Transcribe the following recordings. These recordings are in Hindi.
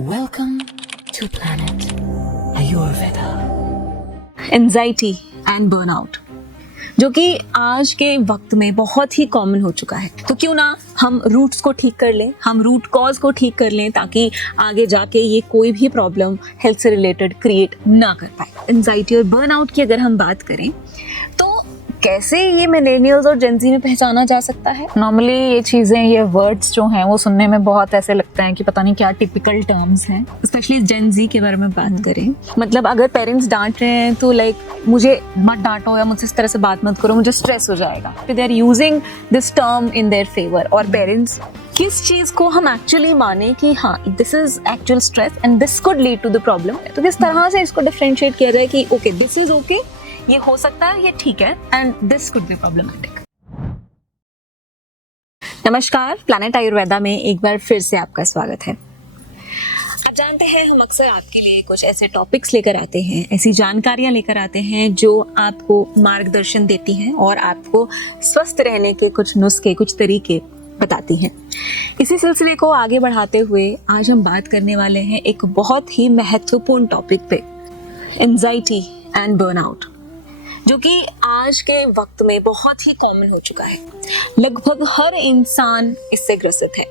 Welcome to Planet Ayurveda. Anxiety and burnout जो कि आज के वक्त में बहुत ही कॉमन हो चुका है, तो क्यों ना हम रूट्स को ठीक कर लें, हम रूट कॉज को ठीक कर लें ताकि आगे जाके ये कोई भी प्रॉब्लम हेल्थ से रिलेटेड क्रिएट ना कर पाए। एंजाइटी और बर्नआउट की अगर हम बात करें तो कैसे ये मिलेनियल्स और जेनजी में पहचाना जा सकता है? नॉर्मली ये चीज़ें, ये वर्ड्स जो हैं वो सुनने में बहुत ऐसे लगता है कि पता नहीं क्या टिपिकल टर्म्स हैं। स्पेशली जेनजी के बारे में बात करें, मतलब अगर पेरेंट्स डांट रहे हैं तो लाइक मुझे मत डांटो या मुझसे इस तरह से बात मत करो, मुझे स्ट्रेस हो जाएगा। They are using this term in their favour. और पेरेंट्स किस चीज को हम एक्चुअली माने कि हाँ this is actual stress and this could lead to the problem, तो किस तरह से इसको डिफरेंशिएट किया जाए कि ओके दिस इज ओके, ये हो सकता है, ये ठीक है, and this could be problematic. नमस्कार, प्लैनेट आयुर्वेदा में एक बार फिर से आपका स्वागत है। आप जानते हैं हम अक्सर आपके लिए कुछ ऐसे टॉपिक्स लेकर आते हैं, ऐसी जानकारियां लेकर आते हैं जो आपको मार्गदर्शन देती हैं और आपको स्वस्थ रहने के कुछ नुस्खे, कुछ तरीके बताती हैं। इसी सिलसिले को आगे बढ़ाते हुए आज हम बात करने वाले हैं एक बहुत ही महत्वपूर्ण टॉपिक पे, एंजाइटी एंड बर्नआउट, जो कि आज के वक्त में बहुत ही कॉमन हो चुका है। लगभग हर इंसान इससे ग्रसित है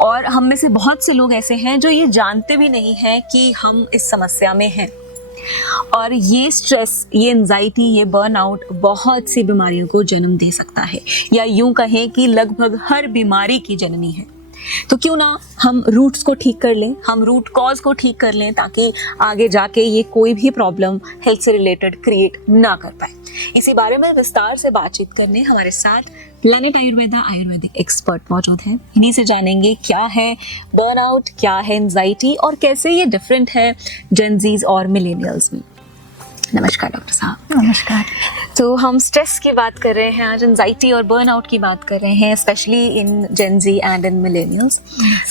और हम में से बहुत से लोग ऐसे हैं जो ये जानते भी नहीं हैं कि हम इस समस्या में हैं। और ये स्ट्रेस, ये एंजाइटी, ये बर्नआउट बहुत सी बीमारियों को जन्म दे सकता है, या यूं कहें कि लगभग हर बीमारी की जननी है। तो क्यों ना हम रूट्स को ठीक कर लें, हम रूट कॉज को ठीक कर लें ताकि आगे जाके ये कोई भी प्रॉब्लम हेल्थ से रिलेटेड क्रिएट ना कर पाए। इसी बारे में विस्तार से बातचीत करने हमारे साथ प्लैनेट आयुर्वेदा आयुर्वेदिक एक्सपर्ट मौजूद हैं। इन्हीं से जानेंगे क्या है बर्नआउट, क्या है एंजाइटी और कैसे ये डिफरेंट है जेनजीज और मिलेनियल्स में। नमस्कार डॉक्टर साहब। नमस्कार। तो हम स्ट्रेस की बात कर रहे हैं आज, एंजाइटी और बर्नआउट की बात कर रहे हैं, specially in Gen Z and in millennials.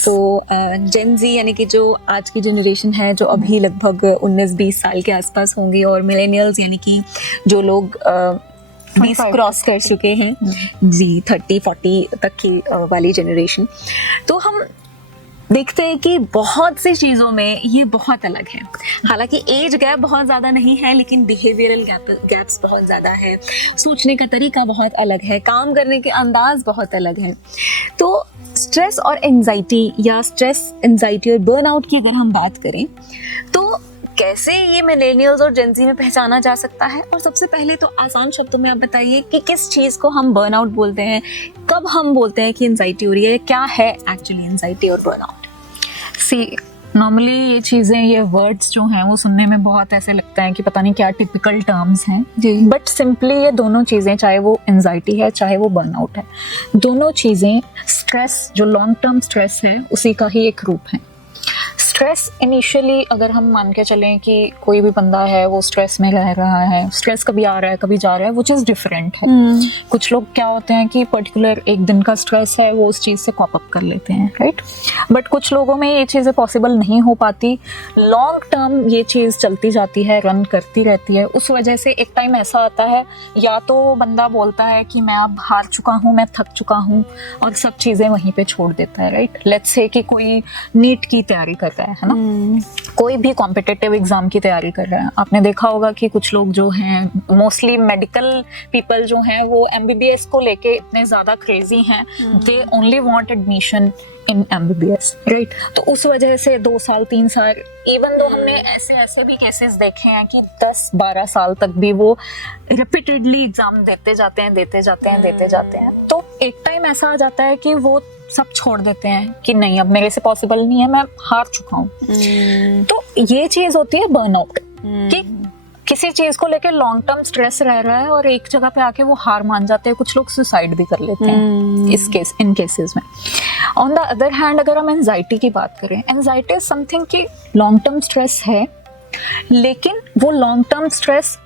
तो जेनजी यानी कि जो आज की जनरेशन है, जो अभी लगभग 19-20 साल के आसपास होंगे, और मिलेनियल्स यानी कि जो लोग 20 क्रॉस कर चुके हैं, जी 30-40 तक की वाली जनरेशन। तो हम देखते हैं कि बहुत सी चीज़ों में ये बहुत अलग है। हालांकि एज गैप बहुत ज़्यादा नहीं है, लेकिन बिहेवियरल गैप्स बहुत ज़्यादा है, सोचने का तरीका बहुत अलग है, काम करने के अंदाज बहुत अलग है। तो स्ट्रेस और एंजाइटी या स्ट्रेस, एंजाइटी और बर्नआउट की अगर हम बात करें तो कैसे ये मिलेनियल्स और जेनजी में पहचाना जा सकता है? और सबसे पहले तो आसान शब्दों में आप बताइए कि किस चीज़ को हम बर्नआउट बोलते हैं, कब हम बोलते हैं कि एंजाइटी हो रही है, क्या है एक्चुअली एंजाइटी और बर्नआउट? सी नॉर्मली ये चीज़ें, ये वर्ड्स जो हैं वो सुनने में बहुत ऐसे लगता है कि पता नहीं क्या टिपिकल टर्म्स हैं जी। बट सिंपली ये दोनों चीज़ें, चाहे वो एंजाइटी है चाहे वो बर्नआउट है, दोनों चीज़ें स्ट्रेस, जो लॉन्ग टर्म स्ट्रेस है उसी का ही एक रूप है। स्ट्रेस इनिशियली अगर हम मान के चलें कि कोई भी बंदा है वो स्ट्रेस में रह रहा है, स्ट्रेस कभी आ रहा है कभी जा रहा है, वो चीज़ डिफरेंट है। कुछ लोग क्या होते हैं कि पर्टिकुलर एक दिन का स्ट्रेस है वो उस चीज़ से कॉप अप कर लेते हैं, राइट। बट कुछ लोगों में ये चीज़ें पॉसिबल नहीं हो पाती, लॉन्ग टर्म ये चीज़ चलती जाती है, रन करती रहती है। उस वजह से एक टाइम ऐसा आता है, या तो बंदा बोलता है कि मैं अब हार चुका हूँ, मैं थक चुका हूँ, और सब चीज़ें वहीं पे छोड़ देता है, राइट। लेट्स से कि कोई नीट की तैयारी कर रहा है ना, कोई भी कॉम्पिटिटिव एग्जाम की तैयारी कर रहा है। आपने देखा होगा कि कुछ लोग जो हैं, मोस्टली मेडिकल पीपल जो हैं, वो MBBS को लेके इतने ज़्यादा क्रेजी हैं, they only want admission in MBBS, right. तो उस वजह से 2 साल 3 साल, इवन दो हमने ऐसे भी केसेस देखे हैं कि 10-12 साल तक भी वो रिपीटेडली एग्जाम देते जाते हैं। तो एक टाइम ऐसा आ जाता है कि वो सब छोड़ देते हैं कि नहीं अब मेरे से पॉसिबल नहीं है, मैं हार चुका हूँ। तो ये चीज होती है बर्नआउट, कि किसी चीज को लेकर लॉन्ग टर्म स्ट्रेस रह रहा है और एक जगह पे आके वो हार मान जाते हैं। कुछ लोग सुसाइड भी कर लेते हैं इन केसेस में। ऑन द अदर हैंड अगर हम एंजाइटी की बात करें, एंजाइटी इज समथिंग कि लॉन्ग टर्म स्ट्रेस है, लेकिन वो लॉन्ग टर्म स्ट्रेस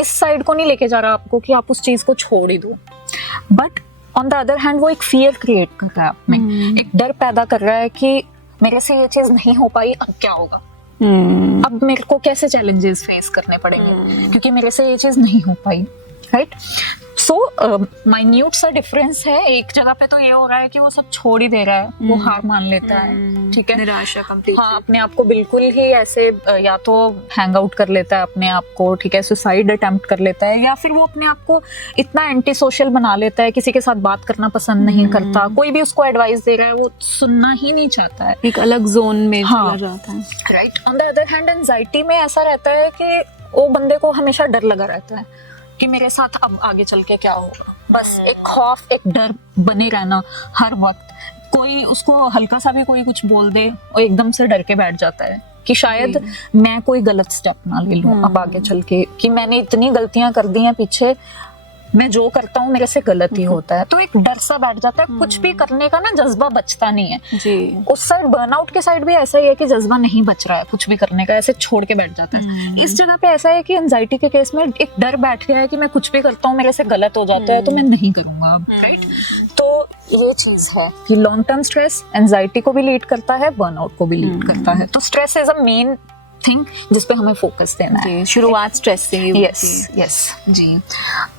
इस साइड को नहीं लेके जा रहा आपको कि आप उस चीज को छोड़ ही दो, but on the other hand वो एक फियर क्रिएट कर रहा है आप में, एक डर पैदा कर रहा है कि मेरे से ये चीज नहीं हो पाई, अब क्या होगा, अब मेरे को कैसे चैलेंजेस फेस करने पड़ेंगे क्योंकि मेरे से ये चीज नहीं हो पाई, राइट। सो माइन्यूट सा डिफरेंस है। एक जगह पे तो ये हो रहा है कि वो सब छोड़ ही दे रहा है, वो हार मान लेता है, ठीक है, निराशा कंप्लीट। हाँ, अपने आप को बिल्कुल ही ऐसे या तो हैंग आउट कर लेता है अपने आप को, ठीक है, सुसाइड अटेम्प्ट कर लेता है, या फिर वो अपने आप को इतना एंटी सोशल बना लेता है, किसी के साथ बात करना पसंद नहीं करता, कोई भी उसको एडवाइस दे रहा है वो सुनना ही नहीं चाहता है, एक अलग जोन में हाँ, चला जाता है। Right. On the other hand anxiety में ऐसा रहता है कि वो बंदे को हमेशा डर लगा रहता है कि मेरे साथ अब आगे चल के क्या होगा, बस एक खौफ, एक डर बने रहना हर वक्त। कोई उसको हल्का सा भी कोई कुछ बोल दे और एकदम से डर के बैठ जाता है कि शायद मैं कोई गलत स्टेप ना ले लूं अब आगे चल के, कि मैंने इतनी गलतियां कर दी हैं पीछे, मैं जो करता हूँ मेरे से गलत ही होता है, तो एक डर सा बैठ जाता है, कुछ भी करने का ना जज्बा बचता नहीं है जी। उस साइड बर्नआउट के साइड भी ऐसा ही है कि जज्बा नहीं बच रहा है कुछ भी करने का, ऐसे छोड़ के बैठ जाता है। इस जगह पे ऐसा है कि एंजाइटी के केस में एक डर बैठ गया है कि मैं कुछ भी करता हूँ मेरे से गलत हो जाता है तो मैं नहीं करूंगा, राइट। तो ये चीज है कि लॉन्ग टर्म स्ट्रेस एंजाइटी को भी लीड करता है, बर्नआउट को भी लीड करता है। तो stress is a main thing जिस पे हमें फोकस देना है। शुरुआत स्ट्रेस से ही यस यस जी।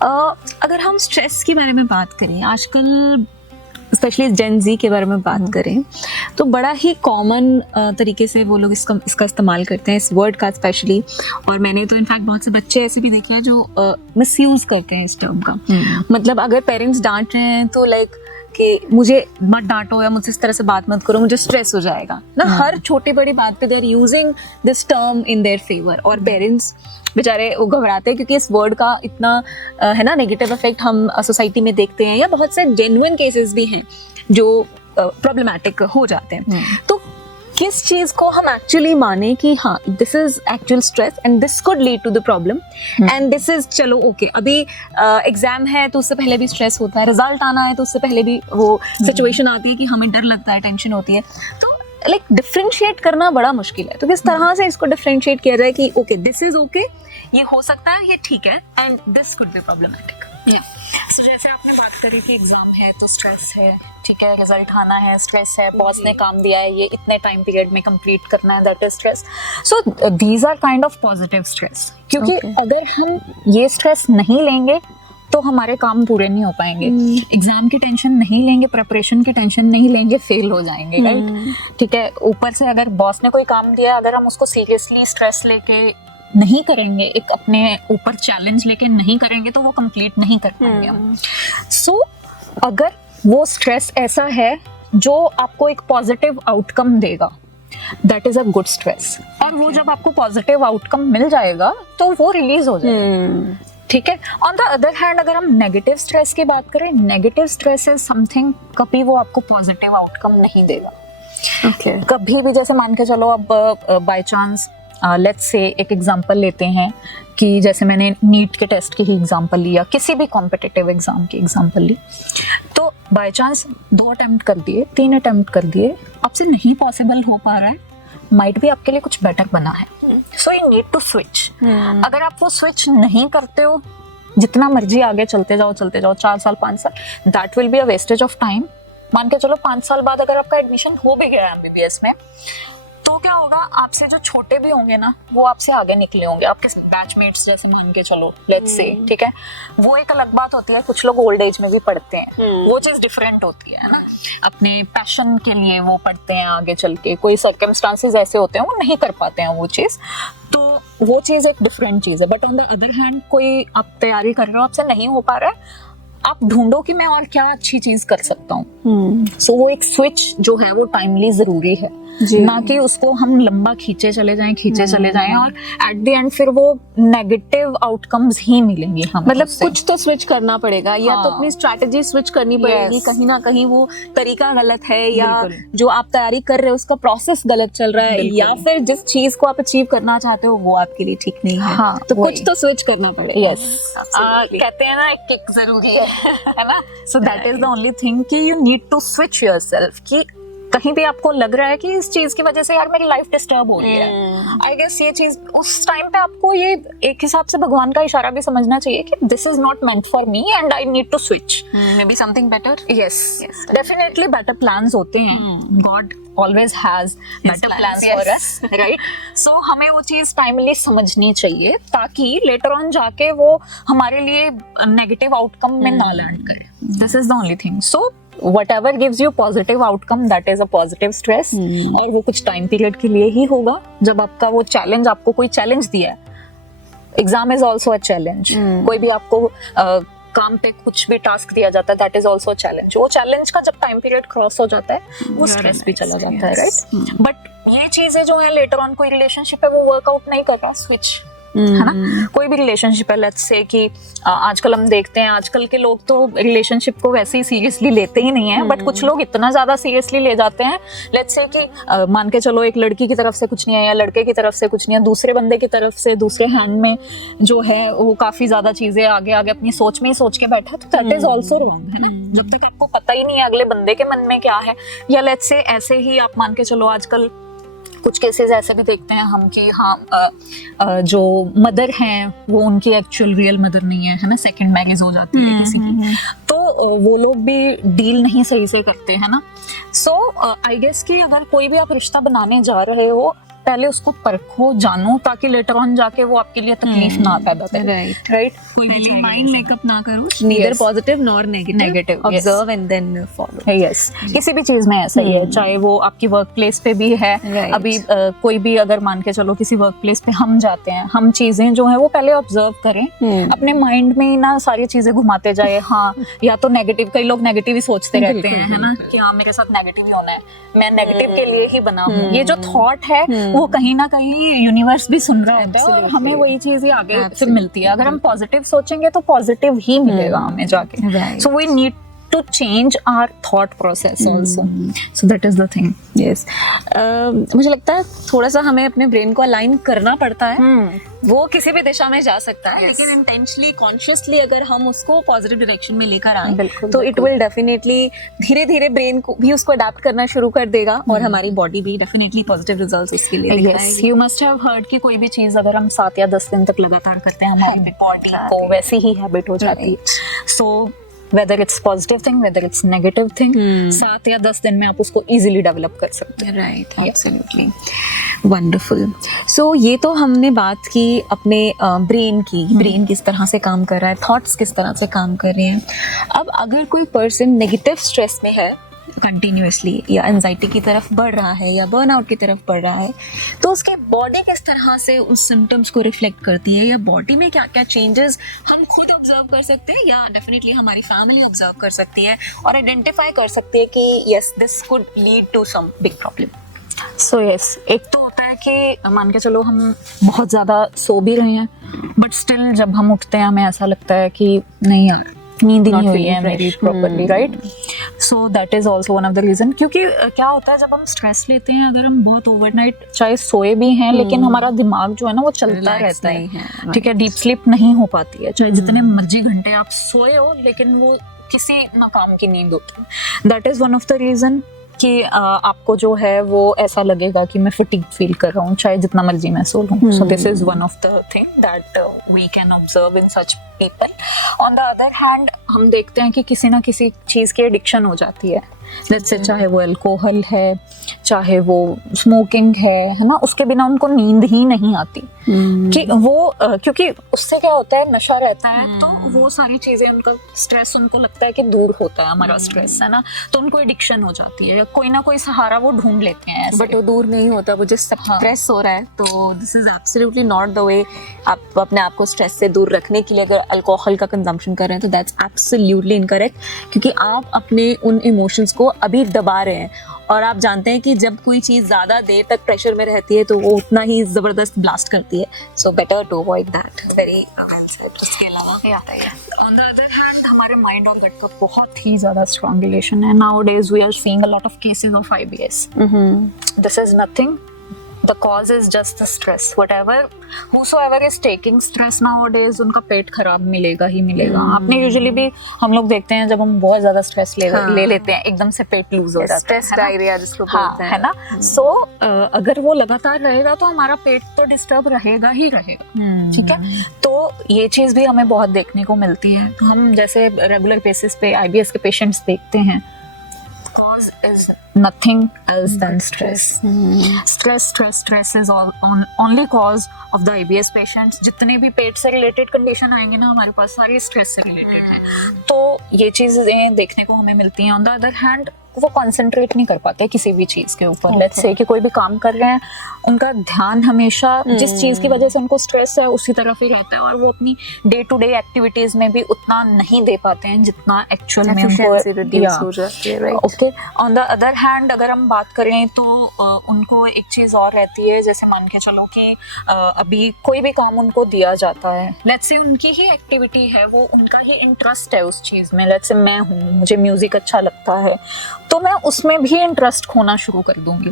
अगर हम स्ट्रेस के बारे में बात करें, आजकल स्पेशली जेन जी के बारे में बात करें तो बड़ा ही कॉमन तरीके से वो लोग इसका इस्तेमाल करते हैं, इस वर्ड का स्पेशली। और मैंने तो इनफैक्ट बहुत से बच्चे ऐसे भी देखे हैं जो मिसयूज करते हैं इस टर्म का। मतलब अगर पेरेंट्स डांट रहे हैं तो लाइक कि मुझे मत डांटो या मुझसे इस तरह से बात मत करो, मुझे स्ट्रेस हो जाएगा ना। हर छोटी बड़ी बात पे they are using this term in their favour, और पेरेंट्स बेचारे वो घबराते हैं क्योंकि इस वर्ड का इतना है ना नेगेटिव इफेक्ट हम सोसाइटी में देखते हैं, या बहुत से जेन्युइन केसेस भी हैं जो प्रॉब्लमैटिक हो जाते हैं। तो किस चीज को हम एक्चुअली माने कि हाँ this is actual stress and this could lead to the problem, and this is चलो ओके अभी एग्जाम है तो उससे पहले भी स्ट्रेस होता है, रिजल्ट आना है तो उससे पहले भी वो सिचुएशन आती है कि हमें डर लगता है, टेंशन होती है। तो लाइक डिफरेंशिएट करना बड़ा मुश्किल है। तो किस तरह से इसको डिफरेंशिएट किया जाए कि ओके दिस इज ओके, ये हो सकता है, ये ठीक है, and this could be problematic. So जैसे आपने बात करी कि एग्जाम है तो स्ट्रेस है, ठीक है, रिजल्ट आना है स्ट्रेस है, बॉस ने काम दिया है ये इतने टाइम पीरियड में कंप्लीट करना है, that is stress. So these are kind of positive stress, क्योंकि अगर हम ये स्ट्रेस नहीं लेंगे तो हमारे काम पूरे नहीं हो पाएंगे। एग्जाम की टेंशन नहीं लेंगे, प्रिपरेशन की टेंशन नहीं लेंगे, फेल हो जाएंगे, राइट, ठीक है। ऊपर से अगर बॉस ने कोई काम दिया, अगर हम उसको सीरियसली स्ट्रेस लेके नहीं करेंगे, एक अपने ऊपर चैलेंज लेके नहीं करेंगे तो वो कंप्लीट नहीं कर पाएंगे हम। सो अगर वो स्ट्रेस ऐसा है जो आपको एक पॉजिटिव आउटकम देगा, that is a good stress. और वो जब आपको पॉजिटिव आउटकम मिल जाएगा तो वो रिलीज हो जाएगा, ठीक है। ऑन द अदर हैंड अगर हम नेगेटिव स्ट्रेस की बात करें, नेगेटिव स्ट्रेस इज समथिंग कभी वो आपको पॉजिटिव आउटकम नहीं देगा। कभी भी, जैसे मान के चलो अब बाय चांस लेट्स से एक एग्जांपल लेते हैं कि जैसे मैंने नीट के टेस्ट की ही एग्जांपल लिया, किसी भी कॉम्पिटिटिव एग्जाम की एग्जांपल ली, तो बाय चांस 2 अटेम्प्ट कर दिए, 3 अटेम्प्ट कर दिए, आपसे नहीं पॉसिबल हो पा रहा है, माइट भी आपके लिए कुछ बेटर बना है, so you need to switch. अगर आप वो स्विच नहीं करते हो, जितना मर्जी आगे चलते जाओ 4 साल 5 साल, that will be a wastage of time. मान के चलो 5 साल बाद अगर आपका एडमिशन हो भी गया एमबीबीएस में, तो क्या होगा, आपसे जो छोटे भी होंगे ना वो आपसे आगे निकले होंगे, आपके बैचमेट्स जैसे मान के चलो लेट्स से, ठीक है। वो एक अलग बात होती है, कुछ लोग ओल्ड एज में भी पढ़ते हैं, वो चीज डिफरेंट होती है ना, अपने पैशन के लिए वो पढ़ते हैं आगे चल के, कोई सर्कमस्टांसेस ऐसे होते हैं वो नहीं कर पाते हैं वो चीज, तो वो चीज एक डिफरेंट चीज है। But on the other hand कोई आप तैयारी कर रहे हो, आपसे नहीं हो पा रहा है, आप ढूंढो कि मैं और क्या अच्छी चीज कर सकता हूँ। सो वो एक स्विच जो है वो टाइमली जरूरी है, ना कि उसको हम लंबा खींचे चले जाएं और एट द एंड फिर वो नेगेटिव आउटकम्स ही मिलेंगे हमें। मतलब कुछ तो स्विच करना पड़ेगा, या तो अपनी स्ट्रैटेजी स्विच करनी पड़ेगी, कहीं ना कहीं वो तरीका गलत है, या जो आप तैयारी कर रहे हो उसका प्रोसेस गलत चल रहा है, या फिर जिस चीज को आप अचीव करना चाहते हो वो आपके लिए ठीक नहीं है, तो कुछ तो स्विच करना पड़ेगा। यस, कहते हैं ना एक किक जरूरी है ना। So that is the only thing कि you need to switch yourself, कि कहीं भी आपको लग रहा है कि इस चीज की वजह से यार मेरी लाइफ डिस्टर्ब हो रही है, आई गेस ये चीज उस टाइम पे आपको ये एक हिसाब से भगवान का इशारा भी समझना चाहिए कि this is not meant for me and I need to switch, maybe something better. yes definitely better plans होते हैं, God always has better plans for us, right? So हमें वो चीज टाइमली समझनी चाहिए ताकि लेटर ऑन जाके वो हमारे लिए नेगेटिव आउटकम में ना लैंड करे. This is the only thing. So whatever gives you positive outcome, that is a positive stress. और वो कुछ टाइम पीरियड के लिए ही होगा. जब आपका वो चैलेंज, आपको कोई चैलेंज दिया है, exam is also a challenge, कोई भी आपको काम पे कुछ भी टास्क दिया जाता है, दैट इज ऑल्सो चैलेंज. वो चैलेंज का जब टाइम पीरियड क्रॉस हो जाता है वो स्ट्रेस भी चला जाता है, राइट? बट ये चीजें जो है लेटर ऑन कोई रिलेशनशिप है वो वर्कआउट नहीं कर रहा, स्विच है ना. कोई भी रिलेशनशिप है, लेट्स से कि आजकल हम देखते हैं आजकल के लोग तो रिलेशनशिप को वैसे ही सीरियसली लेते ही नहीं है, बट कुछ लोग इतना ज्यादा सीरियसली ले जाते हैं. लेट्स से कि मान के चलो एक लड़की की तरफ से कुछ नहीं है या लड़के की तरफ से कुछ नहीं है, दूसरे बंदे की तरफ से दूसरे हैंड में जो है वो काफी ज्यादा चीजें आगे आगे अपनी सोच में ही सोच के बैठा, तो दैट इज ऑल्सो रॉन्ग, है ना. जब तक आपको पता ही नहीं है अगले बंदे के मन में क्या है, या लेट्स से ऐसे ही आप मान के चलो आजकल कुछ केसेस ऐसे भी देखते हैं हम कि हाँ जो मदर हैं वो उनकी एक्चुअल रियल मदर नहीं है ना, सेकंड मैरिज हो जाती है किसी की, तो वो लोग भी डील नहीं सही से करते हैं ना. सो आई गेस कि अगर कोई भी आप रिश्ता बनाने जा रहे हो, पहले उसको परखो, जानो, ताकि लेटर ऑन जाके वो आपके लिए तकलीफ ना पैदा करे. राइट. पहले माइंड मेकअप ना करो, neither positive nor negative, observe and then follow. Yes, किसी भी चीज में ऐसा ही है, चाहे वो आपकी वर्क प्लेस पे भी है. अभी कोई भी अगर मान के चलो किसी वर्क प्लेस पे हम जाते हैं, हम चीजें जो है वो पहले ऑब्जर्व करें, अपने माइंड में ही ना सारी चीजें घुमाते जाए. हाँ, या तो नेगेटिव, कई लोग नेगेटिव ही सोचते रहते हैं, है ना, कि हाँ मेरे साथ नेगेटिव ही होना है, मैं नेगेटिव के लिए ही बना हूँ. ये जो थॉट है वो कहीं ना कहीं यूनिवर्स भी सुन रहा होता है और हमें वही चीज ही आगे फिर मिलती है. अगर हम पॉजिटिव सोचेंगे तो पॉजिटिव ही मिलेगा हमें जाके. So we need to change our thought process also. So that is the thing. Yes. मुझे लगता है थोड़ा सा हमें अपने ब्रेन को अलाइन करना पड़ता है. वो किसी भी दिशा में जा सकता है, लेकिन इंटेंशनली कॉन्शियसली अगर हम उसको पॉजिटिव डायरेक्शन में लेकर आए तो इट विल डेफिनेटली धीरे धीरे ब्रेन को भी उसको अडैप्ट करना शुरू कर देगा और हमारी बॉडी भी डेफिनेटली पॉजिटिव रिजल्ट्स उसके लिए दिखाएगी. यू मस्ट हैव हर्ड कि कोई भी चीज अगर हम 7 या 10 दिन तक लगातार करते हैं, हमारी बॉडी को वैसी ही हैबिट हो जाती है. सो whether it's positive thing, whether it's negative thing, 7 या 10 दिन में आप उसको easily develop कर सकते हैं. Right, absolutely, wonderful. So ये तो हमने बात की अपने ब्रेन की, ब्रेन किस तरह से काम कर रहा है, थॉट्स किस तरह से काम कर रहे हैं. अब अगर कोई पर्सन नेगेटिव स्ट्रेस में है कंटिन्यूअसली, या एंजाइटी की तरफ बढ़ रहा है या बर्नआउट की तरफ बढ़ रहा है, तो उसके बॉडी किस तरह से उस सिम्टम्स को रिफ्लेक्ट करती है, या बॉडी में क्या क्या चेंजेस हम खुद ऑब्जर्व कर सकते हैं या डेफिनेटली हमारी फैमिली ऑब्जर्व कर सकती है और आइडेंटिफाई कर सकती है कि yes this could lead to some big problem. So yes, एक तो होता है कि मान के चलो हम बहुत ज़्यादा सो भी रहे हैं, बट स्टिल जब हम उठते हैं हमें ऐसा लगता है कि नहीं यार नींद नहीं हुई है मेरी properly, right. So that is also one of the reason. क्योंकि क्या होता है जब हम स्ट्रेस लेते हैं, अगर हम बहुत ओवरनाइट चाहे सोए भी हैं, लेकिन हमारा दिमाग जो है ना वो चलता रहता है, ठीक है, डीप स्लीप नहीं हो पाती है, चाहे जितने मर्जी घंटे आप सोए हो, लेकिन वो किसी नाकाम की नींद होती है. That is one of the reason कि आपको जो है वो ऐसा लगेगा कि मैं फटीग फील कर रहा हूँ चाहे जितना मर्जी मैं सो लूँ. So this is one of the thing that we can observe in such people. On the other hand हम देखते हैं कि किसी ना किसी चीज़ की एडिक्शन हो जाती है. लेट्स से चाहे वो अल्कोहल है, चाहे वो स्मोकिंग है ना, उसके बिना उनको नींद ही नहीं आती. कि वो क्योंकि उससे क्या होता है, नशा रहता है, तो वो सारी चीजें, उनका स्ट्रेस उनको लगता है कि दूर होता है हमारा स्ट्रेस, है ना, तो उनको एडिक्शन हो जाती है, कोई ना कोई सहारा वो ढूंढ लेते हैं. बट वो दूर नहीं होता, वो जिस स्ट्रेस हो रहा है. तो this is absolutely not the way. आप अपने आप को स्ट्रेस से दूर रखने के लिए अगर अल्कोहल का कंजम्पशन कर रहे हैं तो दैट्स एब्सोल्युटली इनकरेक्ट, क्योंकि आप अपने उन इमोशंस को अभी दबा रहे हैं. और आप जानते हैं कि जब कोई चीज़ ज़्यादा देर तक प्रेशर में रहती है तो वो उतना ही ज़बरदस्त ब्लास्ट करती है. So better to avoid that. Very well said. उसके अलावा ऑन द अदर हैंड हमारे माइंड और गट का बहुत ही ज़्यादा स्ट्रॉन्ग रिलेशन है. Nowadays we are seeing a lot of cases of IBS. This is nothing the cause is just the stress. Whosoever is taking stress nowadays, उनका पेट खराब मिलेगा ही मिलेगा. आपने यूजुअली भी हम लोग देखते हैं जब हम बहुत ज्यादा स्ट्रेस ले लेते हैं एकदम से पेट लूज हो जाता है, स्ट्रेस डायरिया जिसको बोलते हैं, है ना. सो अगर वो लगातार रहेगा तो हमारा पेट तो डिस्टर्ब रहेगा ही रहेगा. ठीक है, तो ये चीज भी हमें बहुत देखने को मिलती है. तो हम जैसे रेगुलर बेसिस पे IBS के पेशेंट्स देखते हैं, cause is nothing else than stress. Stress is only cause of the IBS patients. जितने भी पेट से रिलेटेड कंडीशन आएंगे ना हमारे पास, सारी स्ट्रेस से रिलेटेड है. तो ये चीजें देखने को हमें मिलती हैं. ऑन द अदर हैंड वो कंसंट्रेट नहीं कर पाते किसी भी चीज के ऊपर. लेट्स से कि कोई भी काम कर रहे हैं, उनका ध्यान हमेशा जिस चीज की वजह से उनको स्ट्रेस है उसी तरफ ही रहता है, और वो अपनी डे टू डे एक्टिविटीज में भी उतना नहीं दे पाते हैं जितना एक्चुअल में उनको. Okay, on the other hand अगर हम बात करें तो उनको एक चीज और रहती है. जैसे मान के चलो कि अभी कोई भी काम उनको दिया जाता है, लेट्स से उनकी ही एक्टिविटी है, वो उनका ही इंटरेस्ट है उस चीज में. लेट्स से मैं हूँ, मुझे म्यूजिक अच्छा लगता है, तो मैं उसमें भी इंटरेस्ट खोना शुरू कर दूंगी.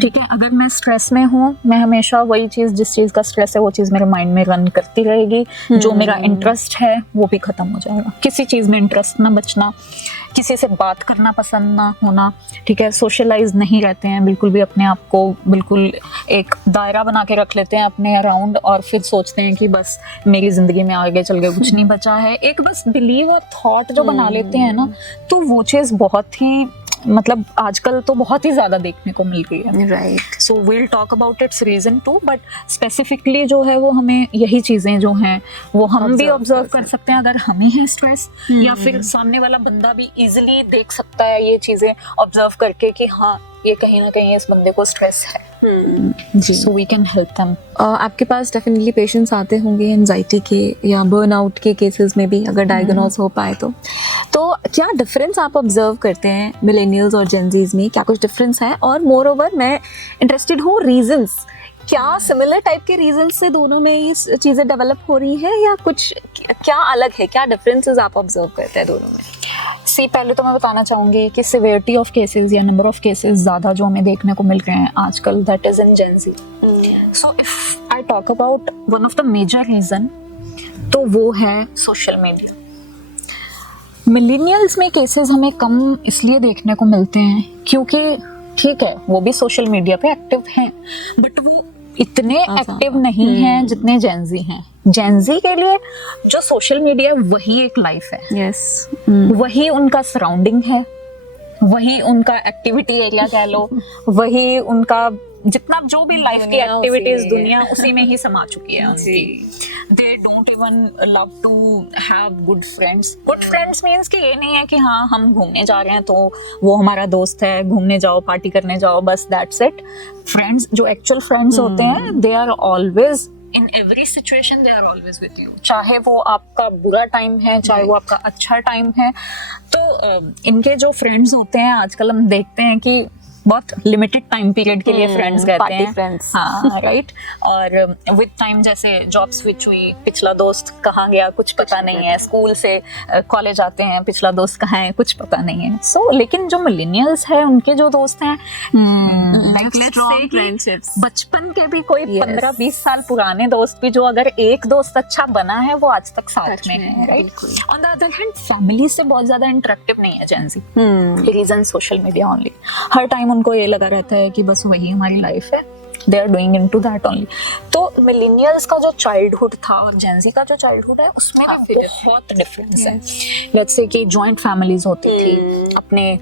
ठीक है, अगर मैं स्ट्रेस में हूँ, मैं हमेशा वही चीज, जिस चीज का स्ट्रेस है वो चीज मेरे माइंड में रन करती रहेगी. जो मेरा इंटरेस्ट है वो भी खत्म हो जाएगा. किसी चीज में इंटरेस्ट ना बचना, किसी से बात करना पसंद ना होना. ठीक है, सोशलाइज नहीं रहते हैं बिल्कुल भी, अपने आप को बिल्कुल एक दायरा बना के रख लेते हैं अपने अराउंड, और फिर सोचते हैं कि बस मेरी जिंदगी में आगे चल के कुछ नहीं बचा है. एक बस बिलीव और थॉट जो बना लेते हैं ना, तो वो चीज बहुत ही, मतलब आजकल तो बहुत ही ज्यादा देखने को मिल रही है. Right. So we'll talk about its reason too, but specifically जो है वो हमें यही चीजें जो हैं वो हम भी ऑब्जर्व कर सकते हैं अगर हमें है स्ट्रेस, या फिर सामने वाला बंदा भी इजीली देख सकता है ये चीजें ऑब्जर्व करके कि हाँ ये कहीं ना कहीं इस बंदे को स्ट्रेस है. जी, so we can help them. आपके पास डेफिनेटली पेशेंट्स आते होंगे एंजाइटी के या बर्नआउट के केसेस में भी, अगर डायग्नोज हो पाए तो क्या डिफरेंस आप ऑब्जर्व करते हैं मिलेनियल्स और जेनजीज में? क्या कुछ डिफरेंस है? और मोर ओवर मैं इंटरेस्टेड हूँ रीजंस, क्या सिमिलर टाइप के रीजंस से दोनों में ये चीजें डेवलप हो रही है, या कुछ क्या अलग है, क्या डिफरेंसेस आप ऑब्जर्व करते हैं दोनों में? सी, पहले तो मैं बताना चाहूँगी कि सिवियरिटी ऑफ केसेस या नंबर ऑफ केसेस ज़्यादा जो हमें देखने को मिल रहे हैं आजकल, that is in Gen Z. So if I talk about one of the major reason, तो वो है सोशल मीडिया. मिलेनियल्स में केसेस हमें कम इसलिए देखने को मिलते हैं क्योंकि ठीक है वो भी सोशल मीडिया पे एक्टिव हैं, बट वो इतने एक्टिव नहीं हैं जितने जेनजी हैं. जेनजी के लिए जो सोशल मीडिया वही एक लाइफ है. यस. वही उनका सराउंडिंग है, वही उनका एक्टिविटी एरिया कह लो, वही उनका जितना जो भी लाइफ की एक्टिविटीज दुनिया उसी में ही समा चुकी है उनकी. They don't even love to have good friends. Good friends means कि ये नहीं है कि हाँ हम घूमने जा रहे हैं तो वो हमारा दोस्त है, घूमने जाओ पार्टी करने जाओ बस, दैट्स इट. फ्रेंड्स जो एक्चुअल फ्रेंड्स होते हैं, they are always in every situation, they are always with you. चाहे वो आपका बुरा टाइम है, चाहे वो आपका अच्छा टाइम है. तो इनके जो फ्रेंड्स होते हैं आजकल हम देखते हैं कि बहुत लिमिटेड टाइम पीरियड के लिए फ्रेंड्स रहते हैं. फ्रेंड्स. हाँ, राइट. और विद टाइम जैसे जॉब स्विच हुई, पिछला दोस्त कहाँ गया कुछ पता नहीं है. स्कूल से कॉलेज आते हैं, पिछला दोस्त कहाँ है कुछ पता नहीं है. सो लेकिन जो मिलेनियल्स हैं उनके जो दोस्त हैं, फ्रेंडशिप्स, बचपन के भी कोई 15-20 साल पुराने दोस्त भी, जो अगर एक दोस्त अच्छा बना है वो आज तक साथ में है. Right. On the other hand family से बहुत ज्यादा इंटरेक्टिव नहीं है gen Z. Reason social media only. हर टाइम उनको ये लगा रहता है कि बस वही हमारी लाइफ है, they are doing into that only. तो मिलेनियल्स का जो चाइल्डहुड था और जेन ज़ी का जो चाइल्डहुड है उसमें भी बहुत डिफरेंस है. लेट्स से कि जॉइंट फैमिलीज होती थी, अपने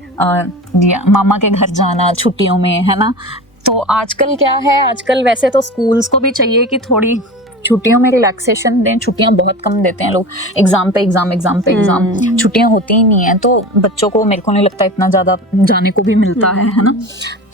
मामा के घर जाना छुट्टियों में, है ना. तो आजकल क्या है, आजकल वैसे तो स्कूल्स को भी चाहिए कि थोड़ी छुट्टियों में रिलैक्सेशन दें. छुट्टियां बहुत कम देते हैं लोग, एग्जाम पे एग्जाम, छुट्टियां होती ही नहीं है. तो बच्चों को मेरे को नहीं लगता इतना ज्यादा जाने को भी मिलता है ना.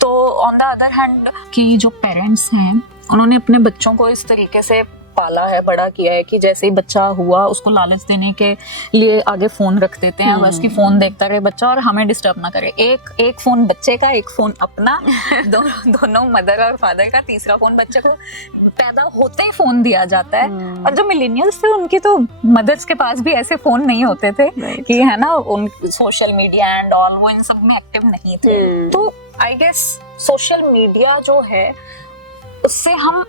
तो ऑन द अदर हैंड कि जो पेरेंट्स हैं उन्होंने अपने बच्चों को इस तरीके से पाला है, बड़ा किया है कि जैसे ही बच्चा हुआ उसको लालच देने के लिए आगे फोन रख देते हैं, बस कि फोन देखता रहे बच्चा और हमें डिस्टर्ब ना करे. एक फोन बच्चे का, एक फोन अपना, दोनों मदर और फादर का, तीसरा फोन बच्चे को पैदा होते ही फोन दिया जाता है. और जो मिलेनियल्स थे उनकी तो मदर्स के पास भी ऐसे फोन नहीं होते थे कि है ना, उन सोशल मीडिया एंड ऑल वो इन सब में एक्टिव नहीं थे. तो आई गेस सोशल मीडिया जो है उससे हम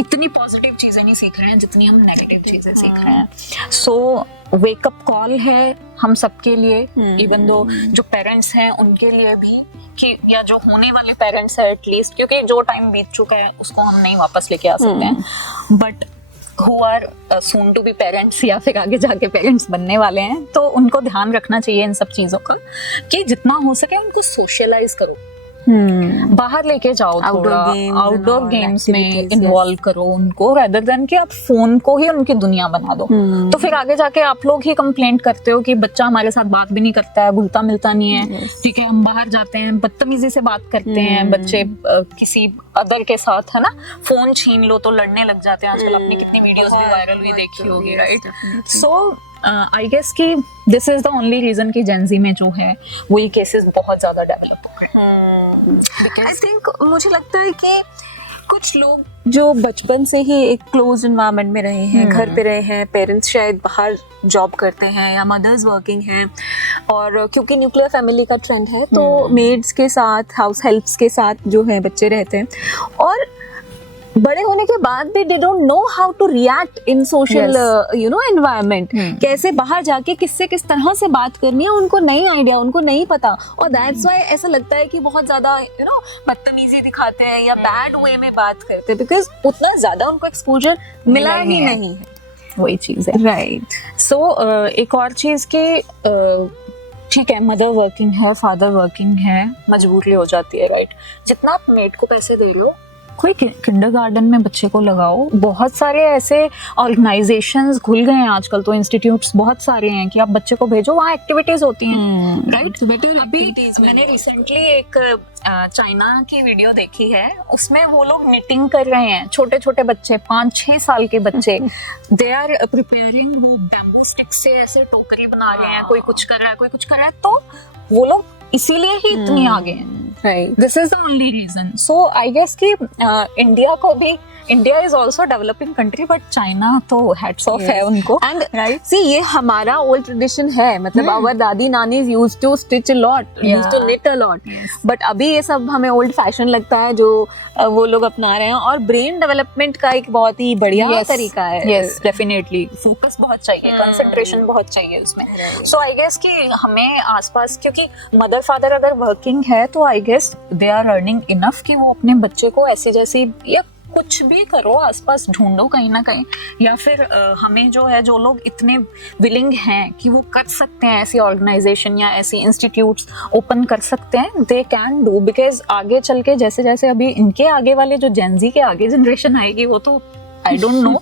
इतनी पॉजिटिव चीजें नहीं सीख रहे हैं जितनी हम नेगेटिव चीजें सीख रहे हैं। सो वेकअप कॉल है हम सबके लिए, इवन दो जो पेरेंट्स हैं उनके लिए भी, कि या जो होने वाले पेरेंट्स है एटलीस्ट, क्योंकि जो टाइम बीत चुका है उसको हम नहीं वापस लेके आ सकते हैं, but who are soon to be parents या फिर आगे जाके पेरेंट्स बनने वाले हैं, तो उनको ध्यान रखना चाहिए इन सब चीजों का कि जितना हो सके उनको सोशलाइज करो, बाहर लेके जाओ, आउटडोर गेम्स में इन्वॉल्व करो उनको, रेदर देन कि आप फोन को ही उनकी दुनिया बना दो। तो फिर आगे जाके आप लोग ही कंप्लेंट करते हो कि बच्चा हमारे साथ बात भी नहीं करता है, घुलता मिलता नहीं है, ठीक है, हम बाहर जाते हैं बदतमीजी से बात करते हैं बच्चे किसी अदर के साथ, है ना, फोन छीन लो तो लड़ने लग जाते हैं आजकल। आपने कितनी वीडियोस भी वायरल हुई देखी होगी, राइट? सो आई गेस कि this is the only reason कि जेंजी में जो है वो ये केसेस बहुत ज्यादा डेवलप हो गए। आई थिंक मुझे लगता है कि कुछ लोग जो बचपन से ही एक क्लोज एनवायरनमेंट में रहे हैं, घर पे रहे हैं, पेरेंट्स शायद बाहर जॉब करते हैं या मदर्स वर्किंग हैं, और क्योंकि न्यूक्लियर फैमिली का ट्रेंड है तो मेड्स के साथ, हाउस हेल्प्स के साथ जो है बच्चे रहते हैं, और बड़े होने के बाद भी they don't know how to react in social environment, कैसे बाहर जाके किससे किस तरह से बात करनी है, उनको नहीं आइडिया, उनको नहीं पता, और दैट्स व्हाई ऐसा लगता है कि बहुत ज्यादा बदतमीजी दिखाते हैं या बैड वे में बात करते हैं, बिकॉज उतना ज्यादा उनको एक्सपोजर मिला ही नहीं है। वही चीज है, राइट। सो एक और चीज की, ठीक है, मदर वर्किंग है, फादर वर्किंग है, मजबूरी हो जाती है, राइट? जितना आप मेड को पैसे दे रहे हो, कोई किंडरगार्टन में बच्चे को लगाओ। बहुत सारे ऐसे ऑर्गेनाइजेशंस खुल गए हैं आजकल, तो इंस्टीट्यूट्स बहुत सारे हैं कि आप बच्चे को भेजो, वहाँ एक्टिविटीज होती हैं, राइट? अभी मैंने रिसेंटली एक चाइना की वीडियो देखी है, उसमें वो लोग निटिंग कर रहे हैं, छोटे छोटे बच्चे, 5-6 साल के बच्चे, दे आर प्रिपेयरिंग, वो बैम्बू स्टिक से ऐसे टोकरी बना रहे हैं, कोई कुछ कर रहा है, कोई कुछ कर रहा है, तो वो लोग इसीलिए ही इतनी आगे हैं, right? This is the only reason. So I guess कि इंडिया को भी, India is also developing country, but China तो हैट्स ऑफ है उनको, एंड राइट, सी ये हमारा ओल्ड ट्रेडिशन है, मतलब आवर दादी नानीज used to stitch a lot, used to knit a lot, but अभी ये सब हमें ओल्ड फैशन लगता है जो वो लोग अपना रहे हैं, और ब्रेन डेवलपमेंट का एक बहुत ही बढ़िया तरीका है। यस, डेफिनेटली फोकस बहुत चाहिए, कंसंट्रेशन बहुत चाहिए उसमें। सो आई गेस कि हमें आसपास, क्योंकि मदर फादर अगर वर्किंग है तो I guess they are earning enough कि वो अपने बच्चे को ऐसी जैसी, या कुछ भी करो, आसपास ढूंढो कहीं ना कहीं, या फिर हमें जो है, जो लोग इतने विलिंग हैं कि वो कर सकते हैं, ऐसी ऑर्गेनाइजेशन या ऐसी इंस्टीट्यूट्स ओपन कर सकते हैं, दे कैन डू, बिकॉज आगे चल के जैसे जैसे अभी इनके आगे वाले जो जेंजी के आगे जनरेशन आएगी, वो तो आई डोंट नो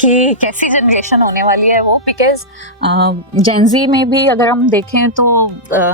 कि कैसी जनरेशन होने वाली है वो, बिकॉज जेंजी में भी अगर हम देखें तो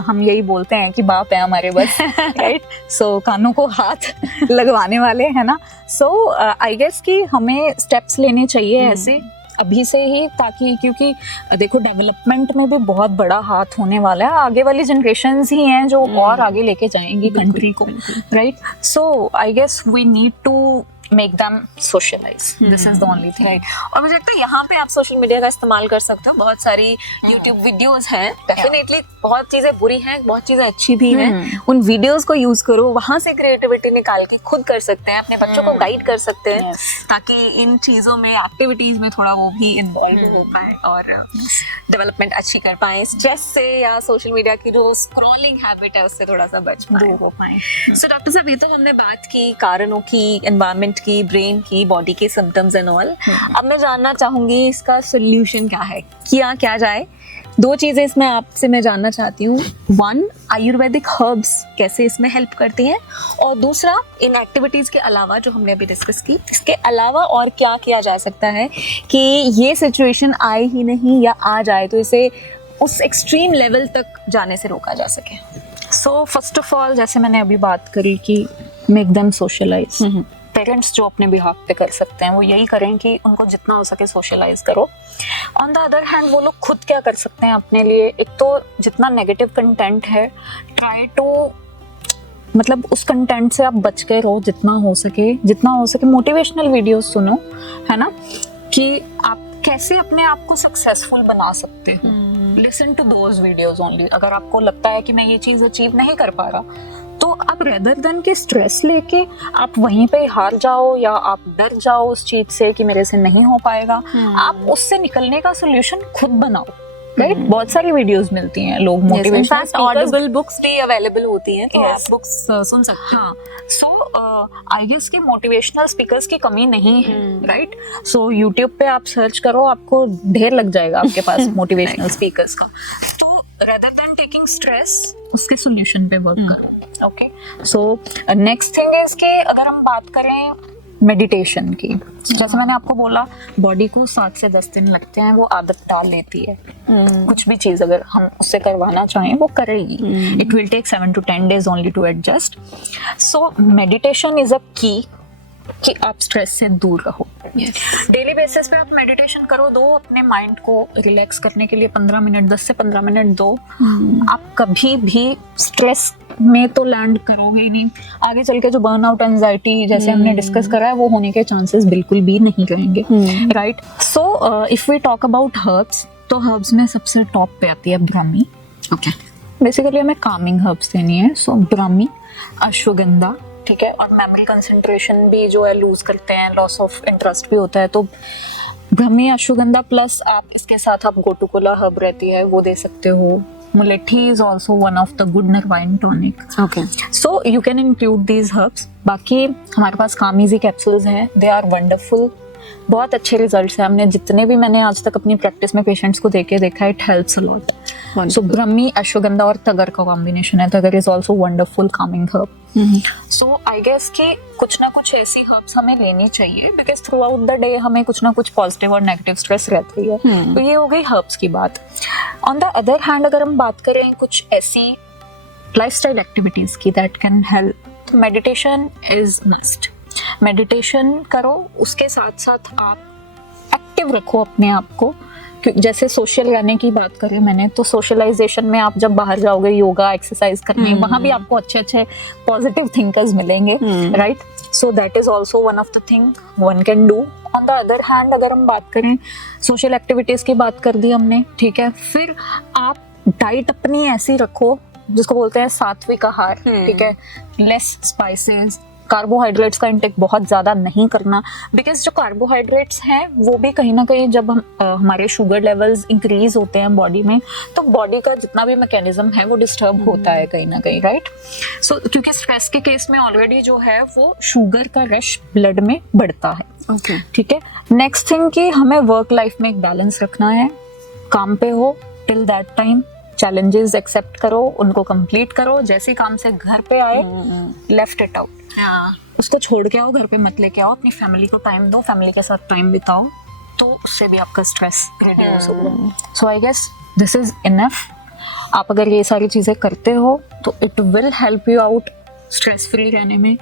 हम यही बोलते हैं कि बाप है हमारे बस, राइट? सो कानों को हाथ लगवाने वाले हैं ना। सो आई गेस कि हमें स्टेप्स लेने चाहिए ऐसे अभी से ही, ताकि, क्योंकि देखो डेवलपमेंट में भी बहुत बड़ा हाथ होने वाला है, आगे वाली जनरेशन्स ही हैं जो और आगे लेके जाएंगी कंट्री को, right? So I guess we need to make them socialize. This is the only thing. Right. और मुझे लगता है यहाँ पे आप सोशल मीडिया का इस्तेमाल कर सकते हो, बहुत सारी YouTube वीडियोस हैं, डेफिनेटली बहुत चीजें बुरी हैं, बहुत चीजें अच्छी भी हैं, उन वीडियोस को यूज करो, वहां से क्रिएटिविटी निकाल के खुद कर सकते हैं, अपने बच्चों को गाइड कर सकते हैं, ताकि इन चीजों में, एक्टिविटीज में थोड़ा वो भी इन्वॉल्व हो पाए और डेवलपमेंट अच्छी कर पाए, स्ट्रेस से या सोशल मीडिया की जो स्क्रॉलिंग हैबिट है उससे थोड़ा सा बच पाए। सो डॉक्टर साहब, ये तो हमने बात की कारणों की, एनवायरनमेंट की, ब्रेन की, बॉडी के सिम्टम्स एंड ऑल। अब मैं जानना चाहूंगी इसका सोल्यूशन क्या है, किया क्या जाए। 2 चीजें इसमें आपसे मैं जानना चाहती हूँ, 1 आयुर्वेदिक हर्ब्स कैसे इसमें हेल्प करती हैं, और दूसरा इन एक्टिविटीज के अलावा जो हमने अभी डिस्कस की, इसके अलावा और क्या किया जा सकता है कि ये सिचुएशन आए ही नहीं, या आ जाए तो इसे उस एक्सट्रीम लेवल तक जाने से रोका जा सके। सो फर्स्ट ऑफ ऑल, जैसे मैंने अभी बात करी कि मेक देम सोशलाइज, पेरेंट्स जो अपने बिहाफ पे कर सकते हैं वो यही करें कि उनको जितना हो सके सोशलाइज करो। ऑन द अदर हैंड वो लोग खुद क्या कर सकते हैं अपने लिए, एक तो जितना नेगेटिव कंटेंट है, ट्राई टू, मतलब उस कंटेंट से आप बच के रहो जितना हो सके मोटिवेशनल वीडियोस सुनो, है ना, कि आप कैसे अपने आप को सक्सेसफुल बना सकते हो। Listen to those videos only. अगर आपको लगता है कि मैं ये चीज़ अचीव नहीं कर पा रहा, तो आप रेदर देन के स्ट्रेस लेके आप वहीं पे हार जाओ या आप डर जाओ उस चीज से कि मेरे से नहीं हो पाएगा, आप उससे निकलने का सोल्यूशन खुद बनाओ, राइट? बहुत सारी वीडियोस मिलती हैं, लोग मोटिवेशनल ऑडिबल बुक्स भी अवेलेबल होती हैं, तो आप बुक्स सुन सकते हैं। हाँ, सो आई गेस कि मोटिवेशनल स्पीकर्स की कमी नहीं है, राइट? सो यूट्यूब पे आप सर्च करो, आपको ढेर लग जाएगा आपके पास मोटिवेशनल स्पीकर्स का। तो रेदर देन टेकिंग स्ट्रेस, उसके सोल्यूशन पे वर्क करो। Okay, so next thing is कि अगर हम बात करें मेडिटेशन की, जैसे मैंने आपको बोला, बॉडी को 7 से 10 दिन लगते हैं वो आदत डाल लेती है। कुछ भी चीज अगर हम उससे करवाना चाहें वो करेगी। It will take 7 to 10 days only to adjust. So meditation is a key कि आप स्ट्रेस से दूर रहो। डेली बेसिस पे आप मेडिटेशन करो, दो अपने माइंड को रिलैक्स करने के लिए 15 मिनट, 10 से 15 मिनट दो। आप कभी भी स्ट्रेस में तो लैंड करोगे ही नहीं। आगे चल के जो बर्नआउट, एंजाइटी जैसे हमने डिस्कस करा है, वो होने के चांसेस बिल्कुल भी नहीं रहेंगे, right? So if we talk about herbs, तो हर्ब्स में सबसे टॉप पे आती है ब्राह्मी। ओके, बेसिकली हमें कामिंग हर्ब्स देनी है। सो ब्राह्मी, अश्वगंधा, ठीक है, और मेमोरी कंसंट्रेशन भी जो है लूज करते हैं, लॉस ऑफ इंटरेस्ट भी होता है, तो ब्राह्मी, अश्वगंधा प्लस आप इसके साथ आप गोटुकोला हर्ब रहती है वो दे सकते हो। Mulethi is also one of the good nervine tonic. Okay, so you can include these herbs. बाकी हमारे पास कामीजी कैप्सूल्स हैं, दे आर वंडरफुल, बहुत अच्छे रिजल्ट्स हैं। हमने जितने भी मैंने आज तक अपनी प्रैक्टिस में पेशेंट्स को देके देखा, it helps a lot. So brahmi, ashwagandha और तगर का कॉम्बिनेशन है। Tagar is also wonderful calming herb. So I guess कि कुछ ना कुछ ऐसी हर्ब्स हमें लेनी चाहिए, because throughout the day हमें कुछ ना कुछ पॉजिटिव और नेगेटिव स्ट्रेस रहती है। तो ये हो गई हर्ब्स की बात। ऑन द अदर हैंड अगर हम बात करें कुछ ऐसी लाइफस्टाइल एक्टिविटीज की दैट कैन हेल्प, तो मेडिटेशन इज मस्ट। मेडिटेशन करो, उसके साथ साथ आप एक्टिव रखो अपने आप को। जैसे सोशल रहने की बात करें मैंने, तो सोशलाइजेशन में आप जब बाहर जाओगे योगा एक्सरसाइज करने, वहां भी आपको अच्छे अच्छे पॉजिटिव थिंकर्स मिलेंगे, right? So that is also one of the thing one can do. On the other hand अगर हम बात करें, सोशल एक्टिविटीज की बात कर दी हमने, ठीक है, फिर आप डाइट अपनी ऐसी रखो जिसको बोलते हैं सात्विक आहार, ठीक है, लेस स्पाइसेस, कार्बोहाइड्रेट्स का इंटेक बहुत ज़्यादा नहीं करना, बिकॉज जो कार्बोहाइड्रेट्स हैं वो भी कहीं ना कहीं जब हम हमारे शुगर लेवल्स इंक्रीज होते हैं बॉडी में, तो बॉडी का जितना भी मैकेनिज्म है वो डिस्टर्ब होता है कहीं ना कहीं, राइट? सो क्योंकि स्ट्रेस के केस में ऑलरेडी जो है वो शुगर का रश ब्लड में बढ़ता है, ठीक है। नेक्स्ट थिंग कि हमें वर्क लाइफ में एक बैलेंस रखना है। काम पे हो till that time, challenges accept करो, उनको कंप्लीट करो। जैसे काम से घर पे आए, लेफ्ट इट आउट, उसको छोड़ के आओ, घर पे मत लेके आओ, अपनी फैमिली को टाइम दो, फैमिली के साथ टाइम बिताओ, तो उससे भी आपका स्ट्रेस रिड्यूस होगा। So I guess this is enough. आप अगर ये सारी चीजें करते हो तो it will help you out stress free रहने में।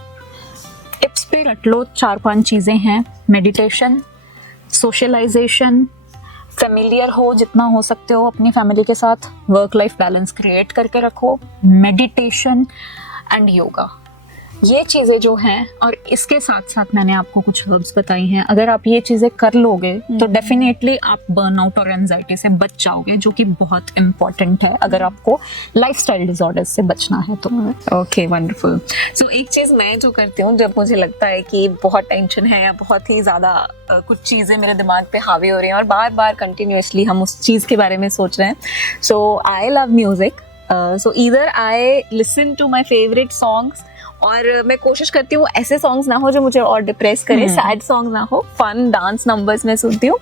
टिप्स पे रट लो, 4-5 चीजें हैं। मेडिटेशन, सोशलाइजेशन, फेमिलियर हो जितना हो सकते हो अपनी फैमिली के साथ, वर्क लाइफ बैलेंस क्रिएट करके रखो, मेडिटेशन एंड योगा, ये चीज़ें जो हैं, और इसके साथ साथ मैंने आपको कुछ हर्ब्स बताई हैं। अगर आप ये चीज़ें कर लोगे तो डेफिनेटली आप बर्नआउट और एंजाइटी से बच जाओगे, जो कि बहुत इम्पॉर्टेंट है अगर आपको लाइफस्टाइल डिसऑर्डर्स से बचना है तो। Okay, wonderful. सो एक चीज़ मैं जो करती हूँ जब मुझे लगता है कि बहुत टेंशन है या बहुत ही ज़्यादा कुछ चीज़ें मेरे दिमाग पे हावी हो रही हैं और बार बार कंटिन्यूसली हम उस चीज़ के बारे में सोच रहे हैं, so I love music. So either I listen to my favourite songs, और मैं कोशिश करती हूँ ऐसे सॉन्ग्स ना हो जो मुझे और डिप्रेस करें, सैड सॉन्ग ना हो, फन डांस नंबर्स में सुनती हूँ,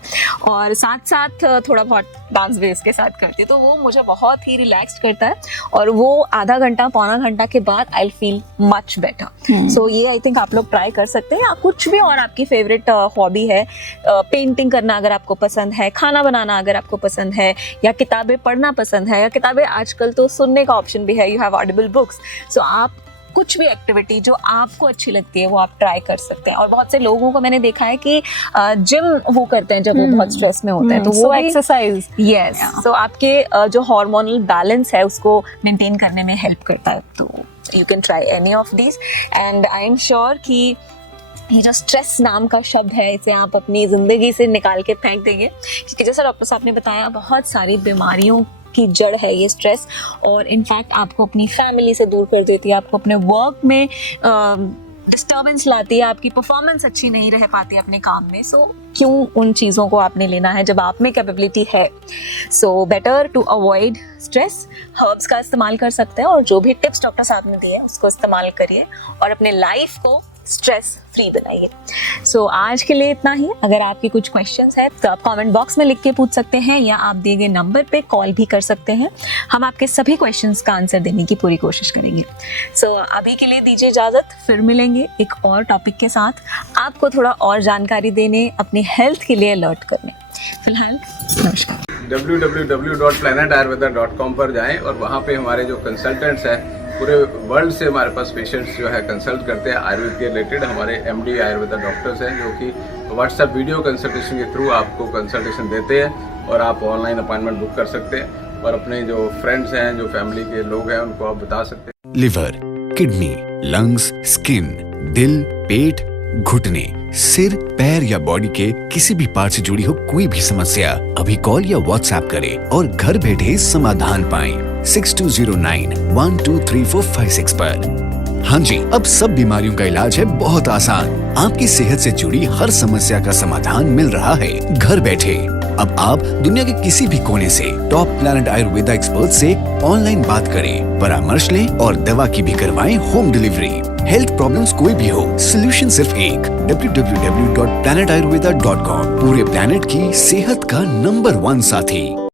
और साथ साथ थोड़ा बहुत डांस बेस के साथ करती हूँ, तो वो मुझे बहुत ही रिलैक्स करता है, और वो आधा घंटा पौना घंटा के बाद आई फील मच बेटर। सो ये आई थिंक आप लोग ट्राई कर सकते हैं, या कुछ भी और आपकी फेवरेट हॉबी है, पेंटिंग करना अगर आपको पसंद है, खाना बनाना अगर आपको पसंद है, या किताबें पढ़ना पसंद है, या किताबें आजकल तो सुनने का ऑप्शन भी है, यू हैव ऑडिबल बुक्स। सो आप कुछ भी एक्टिविटी जो आपको अच्छी लगती है वो आप ट्राई कर सकते हैं। और बहुत से लोगों को मैंने देखा है कि जिम वो करते हैं जब वो बहुत स्ट्रेस में होते हैं, तो वो एक्सरसाइज, यस, सो आपके जो हार्मोनल बैलेंस है उसको मेंटेन करने में हेल्प करता है। तो you can try any of this, and I am sure कि ये जो स्ट्रेस नाम का शब्द है इसे आप अपनी ज़िंदगी से निकाल के फेंक देंगे, क्योंकि जैसा डॉक्टर साहब ने बताया बहुत सारी बीमारियों की जड़ है ये स्ट्रेस, और इनफैक्ट आपको अपनी फैमिली से दूर कर देती है, आपको अपने वर्क में डिस्टर्बेंस लाती है, आपकी परफॉर्मेंस अच्छी नहीं रह पाती अपने काम में। सो क्यों उन चीज़ों को आपने लेना है जब आप में कैपेबिलिटी है। So better to avoid stress, herbs का इस्तेमाल कर सकते हैं और जो भी टिप्स डॉक्टर साहब ने दिए उसको इस्तेमाल करिए और अपने लाइफ को स्ट्रेस फ्री बनाइए। सो आज के लिए इतना ही। अगर आपके कुछ क्वेश्चंस है तो आप कमेंट बॉक्स में लिख के पूछ सकते हैं या आप दिए गए नंबर पे कॉल भी कर सकते हैं। हम आपके सभी क्वेश्चंस का आंसर देने की पूरी कोशिश करेंगे। सो अभी के लिए दीजिए इजाज़त, फिर मिलेंगे एक और टॉपिक के साथ, आपको थोड़ा और जानकारी देने, अपनी हेल्थ के लिए अलर्ट करने। फिलहाल नमस्कार। www.planetayurveda.com पर जाएं और वहाँ पे हमारे जो कंसल्टेंट्स हैं पूरे वर्ल्ड से हमारे पास पेशेंट्स जो है कंसल्ट करते हैं आयुर्वेद के रिलेटेड। हमारे MD आयुर्वेदा डॉक्टर्स हैं जो कि व्हाट्सएप वीडियो कंसल्टेशन के थ्रू आपको कंसल्टेशन देते हैं और आप ऑनलाइन अपॉइंटमेंट बुक कर सकते हैं और अपने जो फ्रेंड्स हैं, जो फैमिली के लोग हैं, उनको आप बता सकते हैं। लिवर, किडनी, लंग्स, स्किन, दिल, पेट, घुटने, सिर, पैर या बॉडी के किसी भी पार्ट से जुड़ी हो कोई भी समस्या अभी कॉल या व्हाट्सएप करें और घर बैठे समाधान पाएं 6209123456 पर। हाँ जी, अब सब बीमारियों का इलाज है बहुत आसान। आपकी सेहत से जुड़ी हर समस्या का समाधान मिल रहा है घर बैठे। अब आप दुनिया के किसी भी कोने से टॉप प्लैनेट आयुर्वेदा एक्सपर्ट से ऑनलाइन बात करें, परामर्श लें और दवा की भी करवाएं होम डिलीवरी। हेल्थ प्रॉब्लम्स कोई भी हो, सोल्यूशन सिर्फ एक, www.planetayurveda.com। पूरे प्लैनेट की सेहत का नंबर 1 साथी।